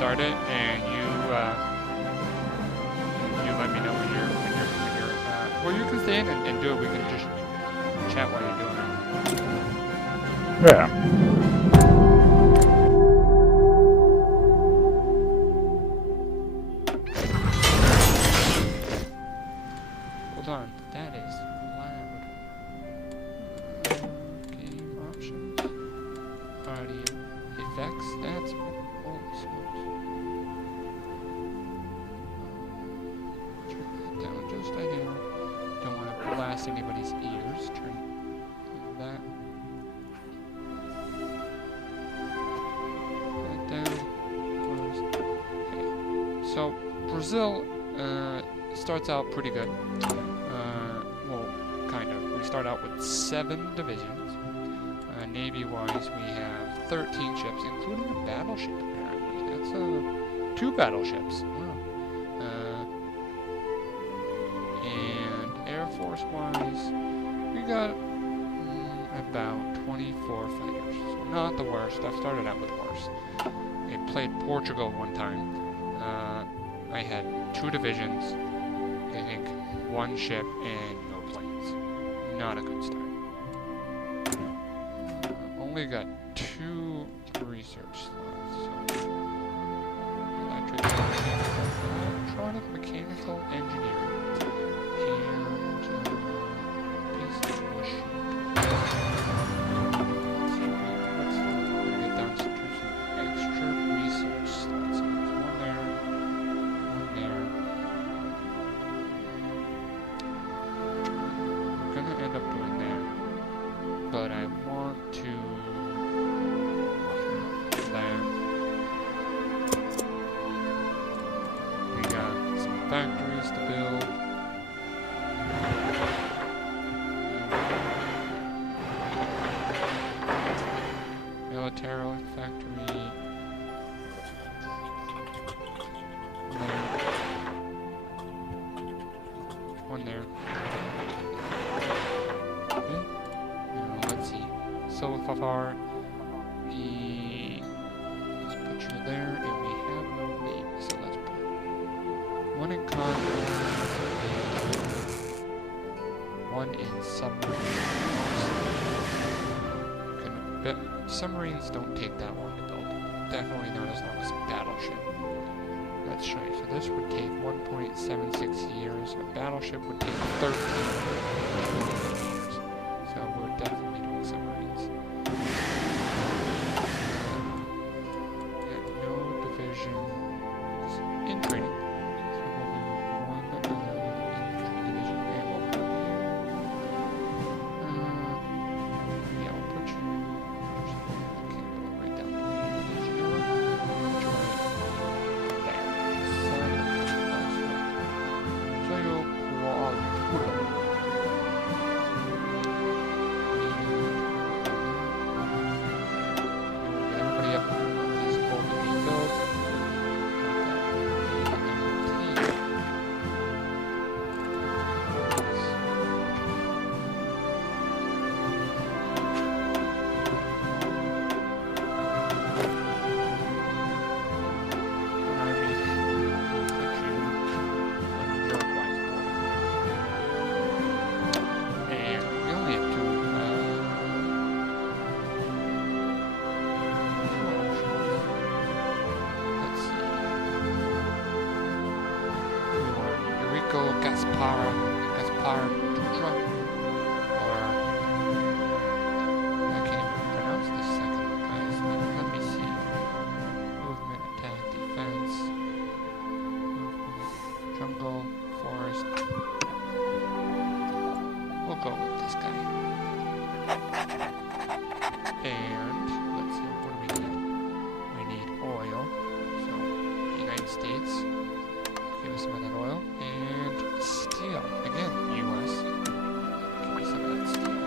start it, and you let me know when you're well, you can stay in and do it. We can just chat while you're doing it. Yeah. Hold on, that is loud. Game options, audio, effects. That's holy smokes. Turn that down just a hair. Don't want to blast anybody's ears. Turn that down. Close. Okay. So Brazil starts out pretty good. Well, kind of. We start out with 7 divisions. Navy-wise, we have 13 ships, including a battleship, apparently. That's 2 battleships. Wow. And Air Force-wise, we got about 24 fighters. So not the worst. I've started out with worse. I played Portugal one time. I had 2 divisions, I think 1 ship, and no planes. Not a good start. Only got 2 research slots. So electric, electronic, mechanical, engineering, and piece of machine. Let's get down to some extra research slots. So there's 1 there, 1 there. We're gonna end up doing that, but I want to that. We got some factories to build. Military factory. One there. Okay. Now let's see. So far, let's put you there, and we have no name. So let's put 1 in combat, 1 in submarine. Submarines don't take that long to build. Definitely not as long as a battleship. Let's show you. So this would take 1.76 years. A battleship would take 13 years. So we're definitely doing submarines. No divisions in training. So we'll do 1 infantry division, and we'll put you. Yeah, we'll put you. Okay, we'll right down here. There. So you'll everybody up on these gold to be built. Gaspar Dutra, or I can't even pronounce this second guy's name. Let me see. Movement, attack, defense, movement, jungle, forest. We'll go with this guy. And let's see, what do we need? We need oil. So United States, give us some of that oil, and steel. Again, US. Give me some of that steel.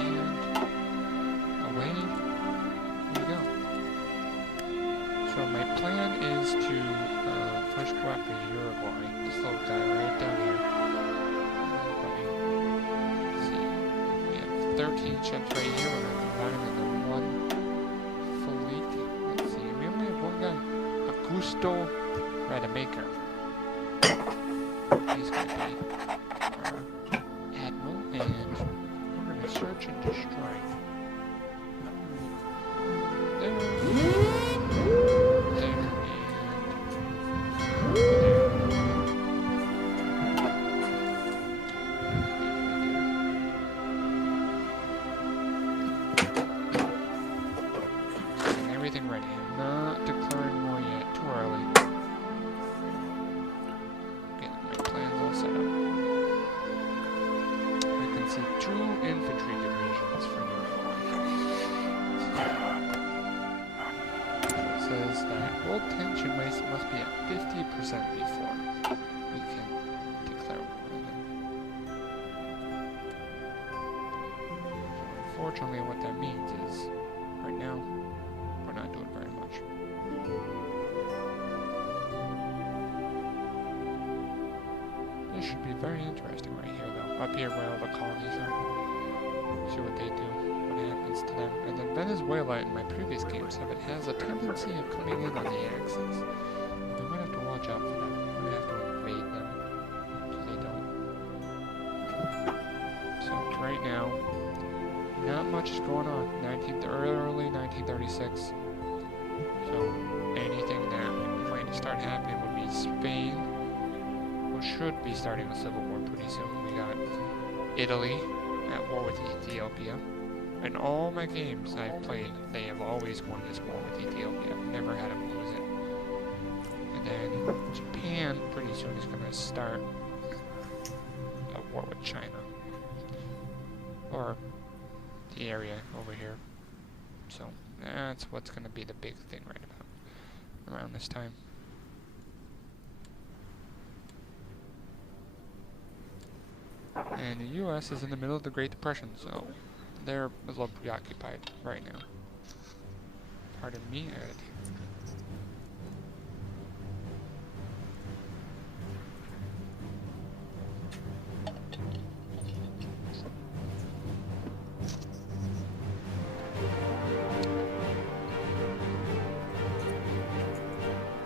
And away we go. So my plan is to first go after Uruguay. This little guy right down here. Let's see. We have 13 ships right here. We're going to combine them into 1 fleet. Let's see. We only have 1 guy. Augusto Rademacher. He's going to be our admiral, and we're going to search and destroy. There. Everything ready. I'm not declaring war yet. Too early. Getting my plans all set up. I can see 2 infantry divisions for you. It says that world tension must be at 50% before we can declare war on them. Unfortunately, what that means is, right now, we're not doing very much. This should be very interesting right here, though. Up here where all the colonies are. See what they do, what happens to them. And then Venezuela in my previous games has a tendency of coming in on the axis. We might have to watch out for them. We're going to have to invade them so they don't. So right now, not much is going on. Early 1936. So anything that might start happening would be Spain, which should be starting a civil war pretty soon. We got Italy at war with Ethiopia. In all my games I've played, they have always won this war with Ethiopia. I've never had them lose it. And then Japan pretty soon is going to start a war with China. Or the area over here. So that's what's going to be the big thing right about around this time. And the U.S. is in the middle of the Great Depression, so they're a little preoccupied right now. Pardon me, attitude.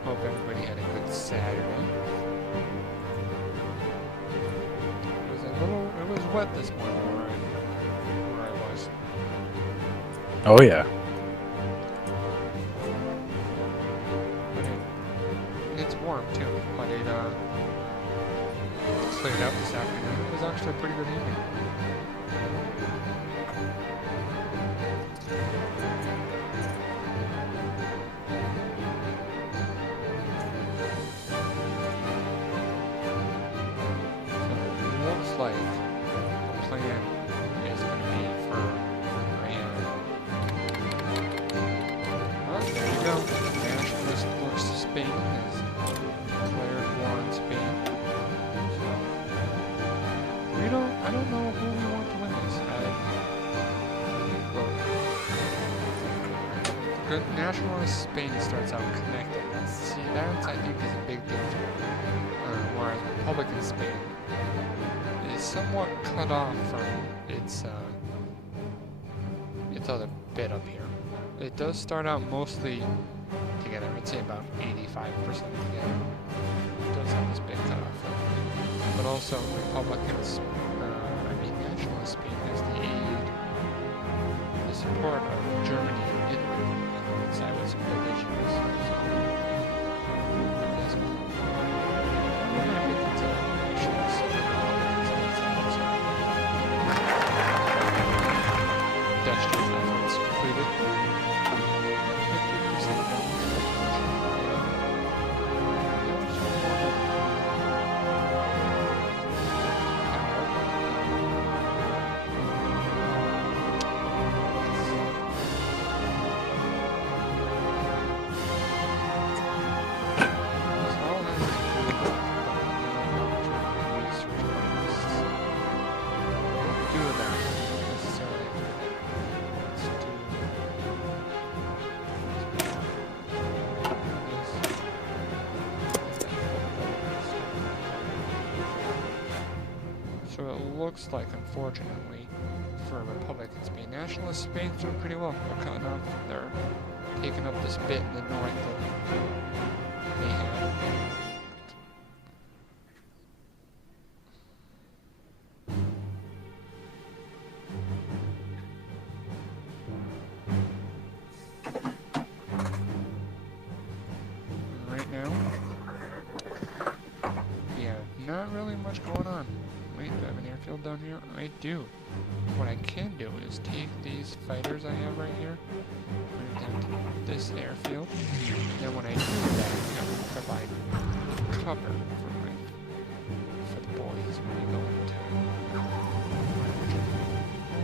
Hope everybody had a good Saturday. It was wet this morning where I was. Oh yeah. But it's warm too, but it cleared up this afternoon. It was actually a pretty good evening. Like the plan is going to be for Brail. Oh, there you go. Nationalist force Spain has declared war on Spain. So I don't know who we want to win this. Good nationalist Spain starts out connected. See, that I think is a big danger. Whereas Republican Spain is somewhat cut off from its other bit up here. It does start out mostly together. I'd say about 85% together. It does have this big cut off. But also Republicans, nationalist Spain has the support of Germany and Italy alongside with some big issues. So we're going to get into issues. Industrial efforts completed. 50% done. So it looks like, unfortunately, for Republican Spain, nationalist Spain's doing pretty well. They're cutting off, they're taking up this bit in the north not really much going on. Wait, do I have an airfield down here? I do. What I can do is take these fighters I have right here, bring them down to this airfield, and then when I do that, I will provide cover for the boys when we go into.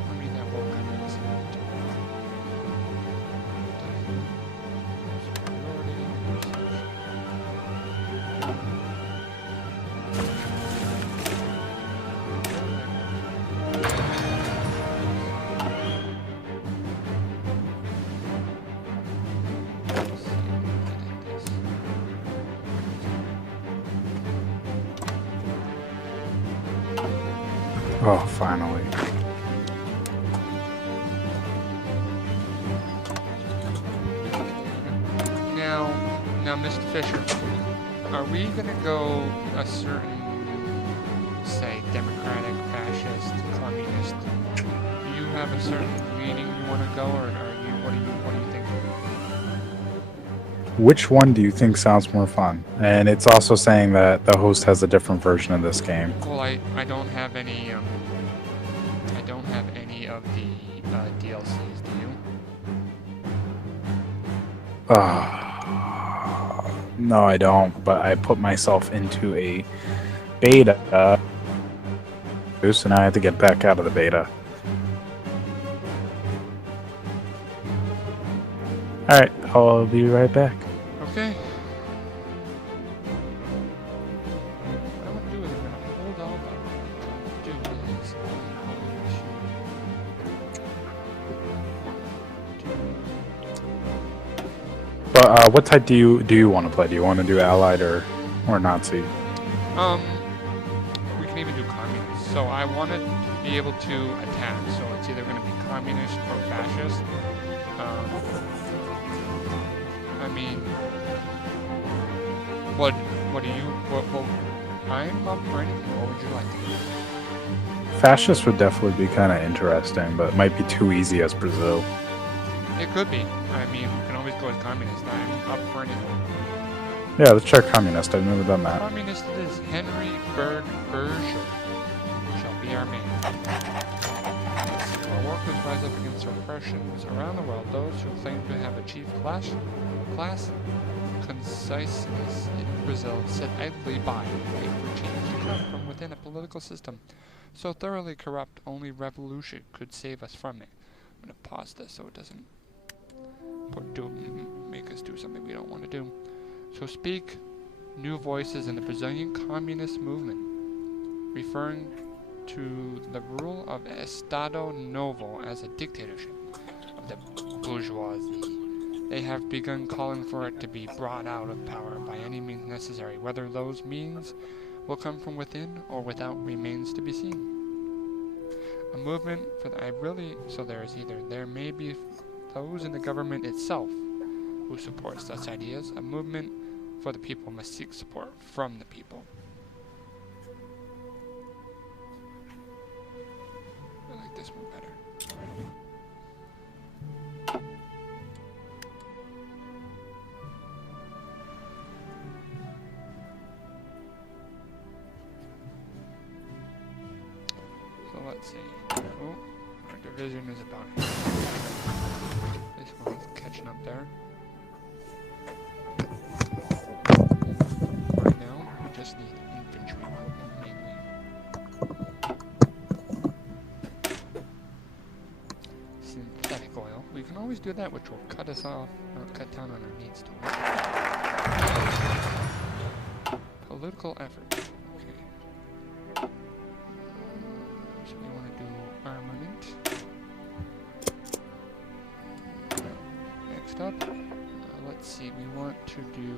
I mean, that will come in soon too. Oh, finally. Now, Mr. Fisher, are we gonna go a certain, say, democratic, fascist, communist? Do you have a certain leaning you want to go, or are you? What do you think? Which one do you think sounds more fun? And it's also saying that the host has a different version of this game. Well, I don't have any I don't have any of the DLCs. Do you? No, I don't. But I put myself into a beta, so now I have to get back out of the beta. All right, I'll be right back. Okay. What I'm gonna do is I'm gonna hold off on do this. But what type do you want to play? Do you want to do Allied or Nazi? We can even do communist. So I wanted to be able to attack. So it's either gonna be communist or fascist. I mean, what do you? I'm up for anything. What would you like? Fascist would definitely be kind of interesting, but it might be too easy as Brazil. It could be. I mean, we can always go as communist. I'm up for anything. Yeah, let's try communist. I've never done that. Communist it is. Henry Berger shall be our man. Our workers rise up against oppressions around the world. Those who claim to have achieved class conciseness in Brazil sit idly by, waiting for change to come from within a political system so thoroughly corrupt only revolution could save us from it. I'm going to pause this so it doesn't make us do something we don't want to do. So speak new voices in the Brazilian communist movement, referring to the rule of Estado Novo as a dictatorship of the bourgeoisie. They have begun calling for it to be brought out of power by any means necessary. Whether those means will come from within or without remains to be seen. A movement for so there may be those in the government itself who support such ideas. A movement for the people must seek support from the people. I like this one better. So let's see. Oh, our division is about half. This one's catching up there. Right now, we just need infantry mainly. Synthetic oil. We can always do that, which will cut us off or cut down on our needs to work. Political effort. Okay. So we want to do armament. Next up, let's see. We want to do